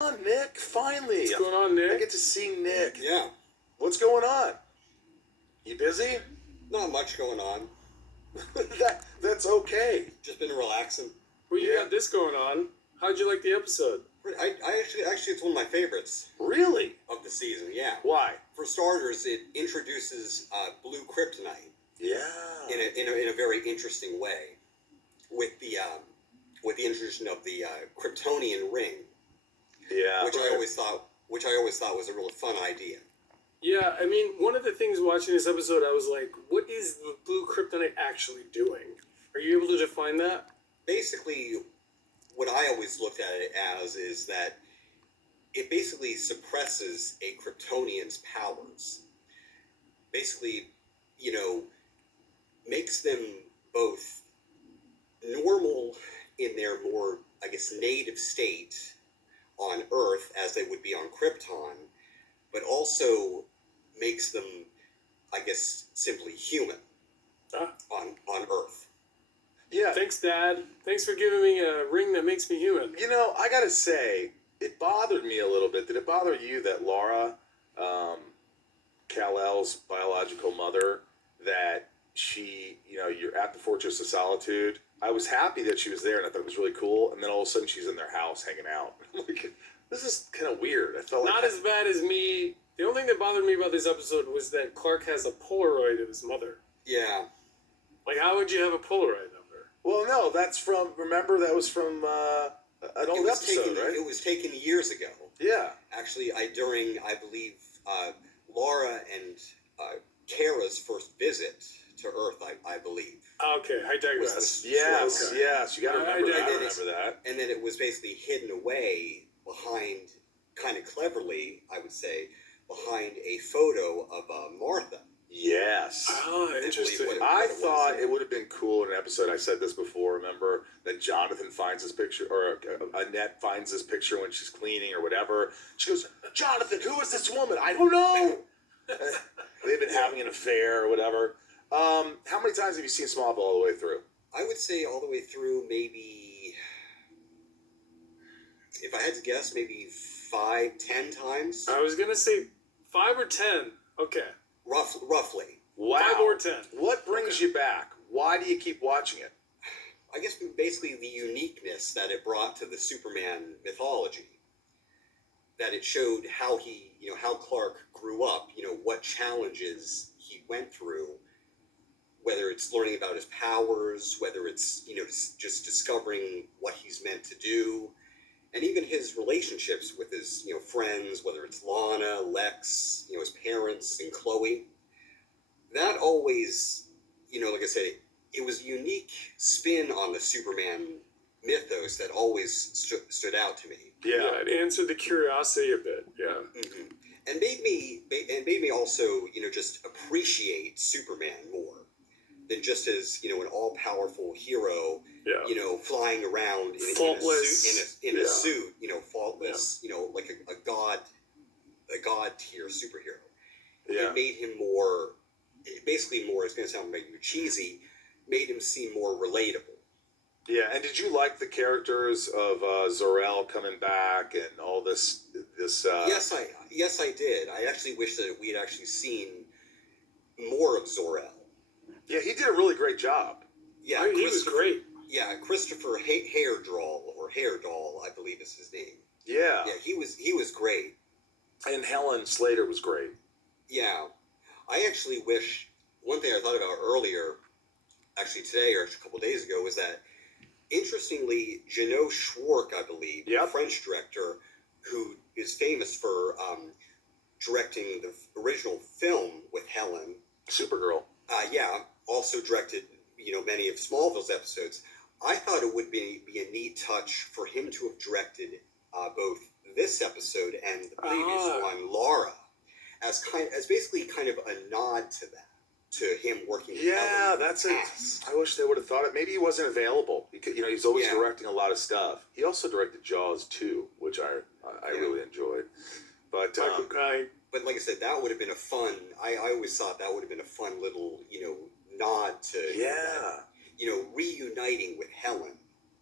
Nick, finally. What's going on, Nick? I get to see Nick. Yeah. What's going on? You busy? Not much going on. That's okay. Just been relaxing. Well, you got this going on. How'd you like the episode? I actually it's one of my favorites Really? of the season. Yeah. Why? For starters, it introduces blue kryptonite. Yeah. In a very interesting way, with the introduction of the Kryptonian ring. Yeah. Which I always thought was a really fun idea. Yeah, I mean, one of the things watching this episode, I was like, what is the blue kryptonite actually doing? Are you able to define that? Basically, what I always looked at it as is that it basically suppresses a Kryptonian's powers. Basically, makes them both normal in their more, I guess, native state on Earth as they would be on Krypton, but also makes them, I guess, simply human on Earth. Yeah. Thanks, Dad. Thanks for giving me a ring that makes me human. I gotta say, it bothered me a little bit. Did it bother you that Laura, Kal-El's biological mother, that she, you're at the Fortress of Solitude? I was happy that she was there, and I thought it was really cool. And then all of a sudden, she's in their house hanging out. Like, this is kind of weird. I felt like not as bad as me. The only thing that bothered me about this episode was that Clark has a Polaroid of his mother. Yeah. Like, how would you have a Polaroid of her? Well, no, remember, that was from an old episode, right? It was taken years ago. Yeah. Actually, during, I believe, Laura and Kara's first visit to Earth, I believe. Okay, I digress. Yes, you gotta remember that. I remember that. And then it was basically hidden away behind, kind of cleverly, I would say, behind a photo of Martha. Yes. Oh, interesting. I thought it would have been cool in an episode. I said this before. Remember that Jonathan finds this picture, or Annette finds this picture when she's cleaning or whatever. She goes, "Jonathan, who is this woman? I don't know." They've been having an affair or whatever. How many times have you seen Smallville all the way through? I would say all the way through, maybe, if I had to guess, maybe 5-10 times. I was gonna say 5 or 10. Okay. Roughly. Wow. 5 or 10. What brings you back? Why do you keep watching it? I guess basically the uniqueness that it brought to the Superman mythology. That it showed how how Clark grew up, what challenges he went through, whether it's learning about his powers, whether it's, just discovering what he's meant to do, and even his relationships with his, friends, whether it's Lana, Lex, his parents, and Chloe. That always, like I said, it was a unique spin on the Superman mythos that always stood out to me. Yeah, it answered the curiosity a bit. Yeah. Mm-hmm. And made me also, just appreciate Superman more than just as, an all-powerful hero, flying around in a suit, faultless, like a god tier superhero. Yeah. It made him more, basically more, it's going to sound maybe cheesy, made him seem more relatable. Yeah, and did you like the characters of Zor-El coming back and all this? Yes, I did. I actually wish that we had actually seen more of Zor-El. Yeah, he did a really great job. Yeah, he was great. Yeah, Christopher Heyerdahl, I believe is his name. Yeah. Yeah, he was great. And Helen Slater was great. Yeah. I actually wish, one thing I thought about earlier, actually today or a couple days ago, was that, interestingly, Jeannot Schwartz, I believe, a French director, who is famous for directing the original film with Helen. Supergirl. Also directed, many of Smallville's episodes. I thought it would be a neat touch for him to have directed both this episode and the previous one, Laura, as basically kind of a nod to that, to him working with Helen. I wish they would have thought it. Maybe he wasn't available. He's always directing a lot of stuff. He also directed Jaws 2, which I really enjoyed. But but like I said, that would have been a fun. I always thought that would have been a fun little nod to reuniting with Helen.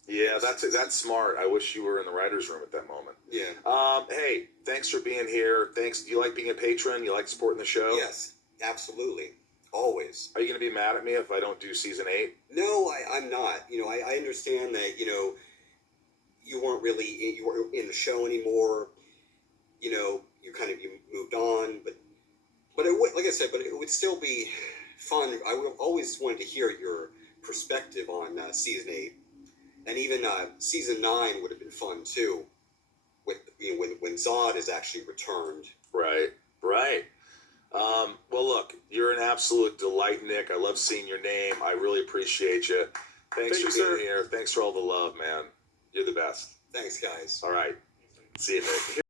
Yeah, that's smart. I wish you were in the writer's room at that moment. Yeah. Hey, thanks for being here. Thanks. You like being a patron? You like supporting the show? Yes, absolutely. Always. Are you going to be mad at me if I don't do season 8? No, I'm not. You know, I understand that, you know, you weren't really you weren't in the show anymore. You know, you moved on, but it would, like I said, but it would still be fun. I would always wanted to hear your perspective on season 8, and even season 9 would have been fun too. With when Zod is actually returned. Right. Well, look, you're an absolute delight, Nick. I love seeing your name. I really appreciate you. Thanks for being here. Thanks for all the love, man. You're the best. Thanks, guys. All right. See you, Nick.